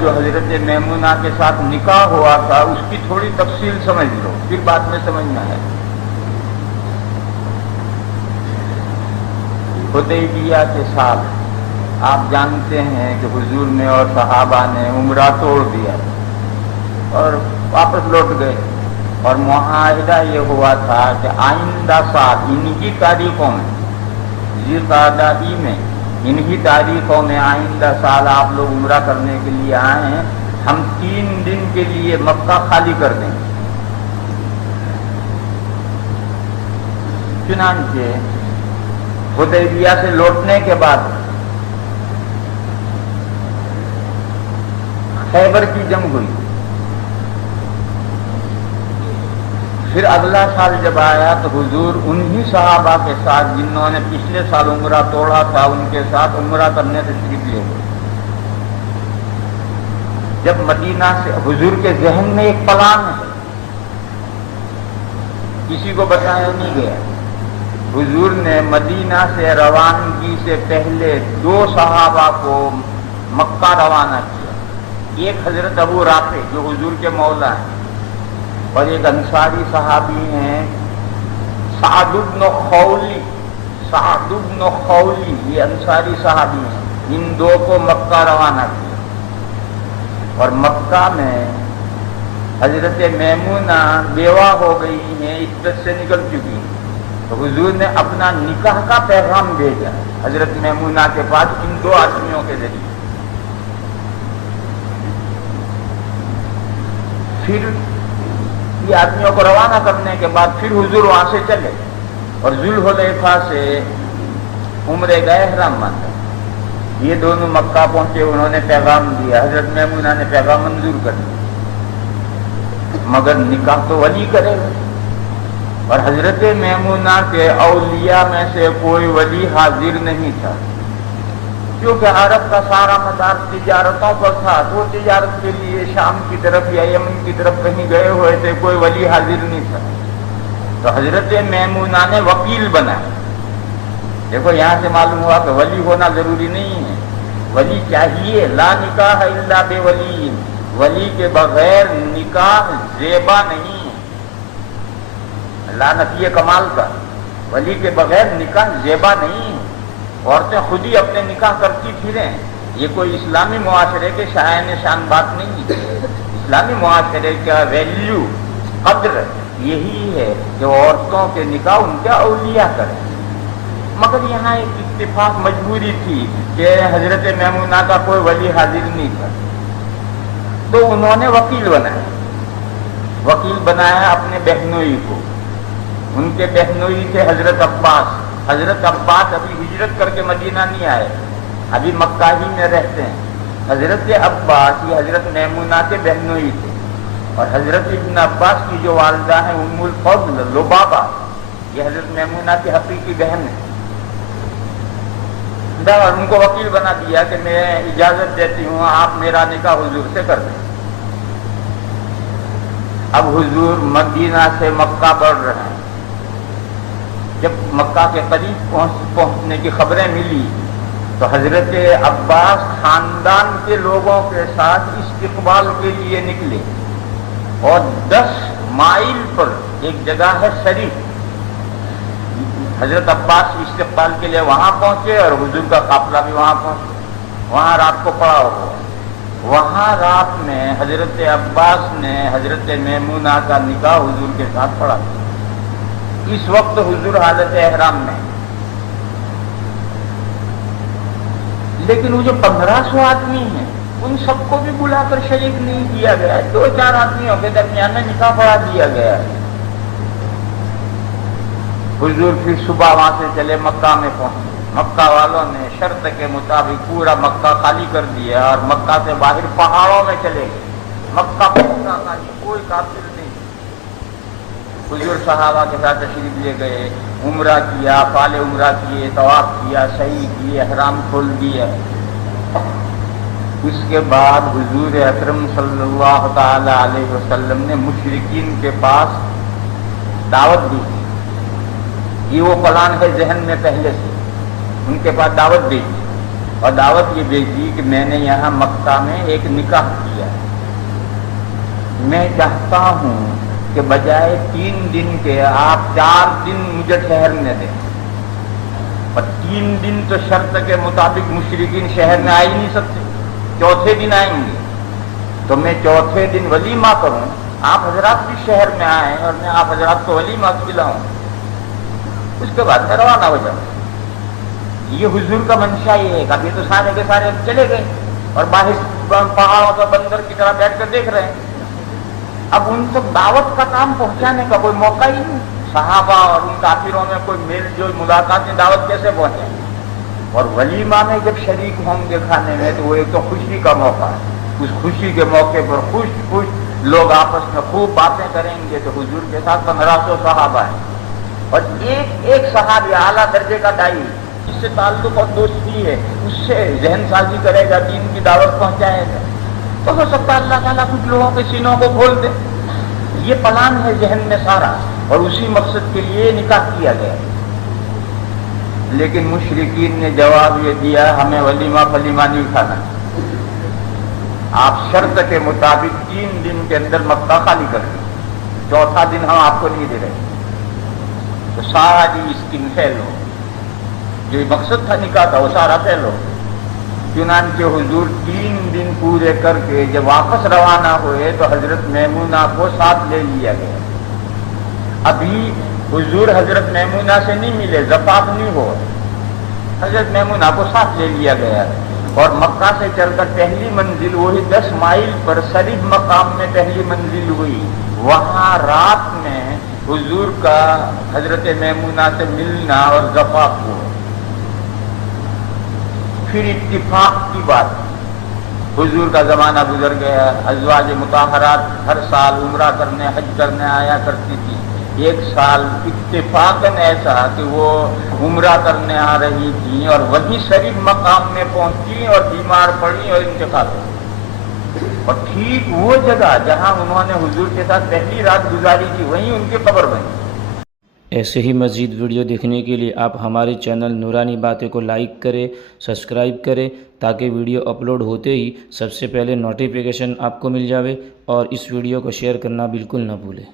جو حضرت میمونہ کے ساتھ نکاح ہوا تھا اس کی تھوڑی تفصیل سمجھ لو، پھر بعد میں سمجھنا ہے۔ حدیبیہ کے ساتھ آپ جانتے ہیں کہ حضور نے اور صحابہ نے عمرہ توڑ دیا اور واپس لوٹ گئے، اور معاہدہ یہ ہوا تھا کہ آئندہ سال انہی تاریخوں میں، ذوالقعدہ ہی میں، انہی تاریخوں میں آئندہ سال آپ لوگ عمرہ کرنے کے لیے آئیں، ہم 3 دن کے لیے مکہ خالی کر دیں گے۔ چنانچہ حدیبیہ سے لوٹنے کے بعد خیبر کی جنگ ہوئی، پھر اگلا سال جب آیا تو حضور انہی صحابہ کے ساتھ جنہوں نے پچھلے سال عمرہ توڑا تھا ان کے ساتھ عمرہ کرنے تشریف لے گئے۔ جب مدینہ سے حضور کے ذہن میں ایک پلان ہے، کسی کو بتایا نہیں گیا، حضور نے مدینہ سے روانگی سے پہلے 2 صحابہ کو مکہ روانہ کیا، ایک حضرت ابو رافع جو حضور کے مولا ہیں، اور ایک انصاری صحابی ہیں سعد بن خولی، سعد بن خولی، یہ انصاری صحابی ہیں، ان 2 کو مکہ روانہ کیا۔ اور مکہ میں حضرت میمونہ بیوہ ہو گئی ہیں، عدت سے نکل چکی ہیں، تو حضور نے اپنا نکاح کا پیغام بھیجا حضرت میمونہ کے پاس ان 2 آدمیوں کے ذریعے۔ پھر یہ آدمیوں کو روانہ کرنے کے بعد پھر حضور وہاں سے چلے اور ذوالحلیفہ سے عمرے کا احرام باندھا۔ یہ دونوں مکہ پہنچے، انہوں نے پیغام دیا، حضرت میمونہ نے پیغام منظور کر دیا، مگر نکاح تو ولی کرے گا، اور حضرت میمونہ کے اولیاء میں سے کوئی ولی حاضر نہیں تھا، کیونکہ عرب کا سارا مدار تجارتوں پر تھا، تو وہ تجارت کے لیے شام کی طرف یا یمن کی طرف کہیں گئے ہوئے تھے، کوئی ولی حاضر نہیں تھا۔ تو حضرت میمونہ نے وکیل بنایا۔ دیکھو یہاں سے معلوم ہوا کہ ولی ہونا ضروری نہیں ہے، ولی چاہیے، لا نکاح الا بولی، ولی کے بغیر نکاح زیبا نہیں ہے، لعنتی کمال کا، ولی کے بغیر نکاح زیبا نہیں ہے۔ عورتیں خود ہی اپنے نکاح کرتی پھریں، یہ کوئی اسلامی معاشرے کے شائن شان بات نہیں ہے۔ اسلامی معاشرے کا ویلیو، قدر یہی ہے کہ عورتوں کے نکاح ان کے اولیاء کریں، مگر یہاں ایک اتفاق مجبوری تھی کہ حضرت میمونہ کا کوئی ولی حاضر نہیں تھا، تو انہوں نے وکیل بنایا اپنے بہنوئی کو۔ ان کے بہنوئی تھے حضرت عباس۔ حضرت عباس ابھی ہجرت کر کے مدینہ نہیں آئے، ابھی مکہ ہی میں رہتے ہیں۔ حضرت عباس یہ حضرت میمونہ کے بہنوئی تھے، اور حضرت ابن عباس کی جو والدہ ہیں ام الفضل لبابہ، یہ حضرت میمونہ کی حقیقی بہن ہے۔ اور ان کو وکیل بنا دیا کہ میں اجازت دیتی ہوں آپ میرا نکاح حضور سے کر دیں۔ اب حضور مدینہ سے مکہ بڑھ رہے ہیں۔ جب مکہ کے قریب پہنچنے کی خبریں ملی تو حضرت عباس خاندان کے لوگوں کے ساتھ استقبال کے لیے نکلے، اور 10 مائل پر ایک جگہ ہے شریف، حضرت عباس استقبال کے لیے وہاں پہنچے اور حضور کا قافلہ بھی وہاں پہنچے، وہاں رات کو پڑا ہوا۔ وہاں رات میں حضرت عباس نے حضرت میمونہ کا نکاح حضور کے ساتھ پڑھا۔ اس وقت حضور حالت احرام میں، لیکن وہ جو 1500 آدمی ہیں ان سب کو بھی بلا کر شریک نہیں کیا گیا، 2-4 آدمیوں کے درمیان میں نکاح پڑھا دیا گیا ہے۔ حضور پھر صبح وہاں سے چلے مکہ میں پہنچے، مکہ والوں نے شرط کے مطابق پورا مکہ خالی کر دیا اور مکہ سے باہر پہاڑوں میں چلے گئے، مکہ پورا خالی، کوئی کافر نہیں۔ حضور صحابہ کے ساتھ تشریف لے گئے، عمرہ کیا، افعال عمرہ کیے، طواف کیا، سعی کیے، احرام کھول دیا۔ اس کے بعد حضور اکرم صلی اللہ تعالی علیہ وسلم نے مشرکین کے پاس دعوت دی، یہ وہ پلان ہے ذہن میں پہلے سے، ان کے پاس دعوت دی اور دعوت یہ بھیجی کہ میں نے یہاں مکہ میں ایک نکاح کیا ہے، میں چاہتا ہوں کہ بجائے 3 دن کے آپ 4 دن مجھے ٹھہرنے دیں۔ اور 3 دن تو شرط کے مطابق مشرکین شہر میں آ ہی نہیں سکتے، چوتھے دن آئیں گے، تو میں چوتھے دن ولیمہ کروں، آپ حضرات بھی شہر میں آئیں اور میں آپ حضرات کو ولیمہ کھلاؤں، اس کے بعد میں روانہ ہو جاؤں۔ یہ حضور کا منشا یہ ہے۔ اب یہ تو سارے کے سارے چلے گئے اور باہر پہاڑوں کا بندر کی طرح بیٹھ کر دیکھ رہے ہیں۔ اب ان کو دعوت کا کام پہنچانے کا کوئی موقع ہی نہیں۔ صحابہ اور ان کافروں میں کوئی میل جول ملاقات میں دعوت کیسے پہنچے؟ اور ولیمہ میں جب شریک ہوں گے کھانے میں تو وہ ایک تو خوشی کا موقع ہے، اس خوشی کے موقع پر خوش لوگ آپس میں خوب باتیں کریں گے۔ تو حضور کے ساتھ 1500 صحابہ ہیں اور ایک صحابی اعلیٰ درجے کا دائی جس سے تعلق اور دوستی ہے، اس سے ذہن سازی کرے گا، دین کی دعوت پہنچائے گا، تو ہو سکتا ہے اللہ تعالیٰ کچھ لوگوں کے سینوں کو کھول دے۔ یہ پلان ہے ذہن میں سارا، اور اسی مقصد کے لیے نکاح کیا گیا۔ لیکن مشرکین نے جواب یہ دیا ہمیں ولیمہ فلیمہ نہیں کھانا، آپ شرط کے مطابق 3 دن کے اندر مکہ خالی کر دیں، چوتھا دن ہم آپ کو نہیں دے رہے۔ تو ساری اسکیم فیل ہو، جو مقصد تھا نکاح کا وہ سارا فیل ہو۔ چنانچہ حضور 3 دن پورے کر کے جب واپس روانہ ہوئے تو حضرت میمونہ کو ساتھ لے لیا گیا۔ ابھی حضور حضرت میمونہ سے نہیں ملے، زفاف نہیں ہو، حضرت میمونہ کو ساتھ لے لیا گیا اور مکہ سے چل کر پہلی منزل وہی 10 مائل پر سریب مقام میں پہلی منزل ہوئی۔ وہاں رات میں حضور کا حضرت میمونہ سے ملنا اور زفاف ہوا۔ پھر اتفاق کی بات، حضور کا زمانہ گزر گیا، ازواج مطہرات ہر سال عمرہ کرنے حج کرنے آیا کرتی تھی۔ ایک سال اتفاقاً ایسا کہ وہ عمرہ کرنے آ رہی تھی اور وہیں شریف مقام میں پہنچی اور بیمار پڑی اور انتقال ہو گئی، اور ٹھیک وہ جگہ جہاں انہوں نے حضور کے ساتھ پہلی رات گزاری تھی وہیں ان کی قبر بنی۔ ایسے ہی مزید ویڈیو دیکھنے کے لیے آپ ہمارے چینل نورانی باتیں کو لائک کریں، سبسکرائب کریں تاکہ ویڈیو اپلوڈ ہوتے ہی سب سے پہلے نوٹیفیکیشن آپ کو مل جاوے، اور اس ویڈیو کو شیئر کرنا بالکل نہ بھولیں۔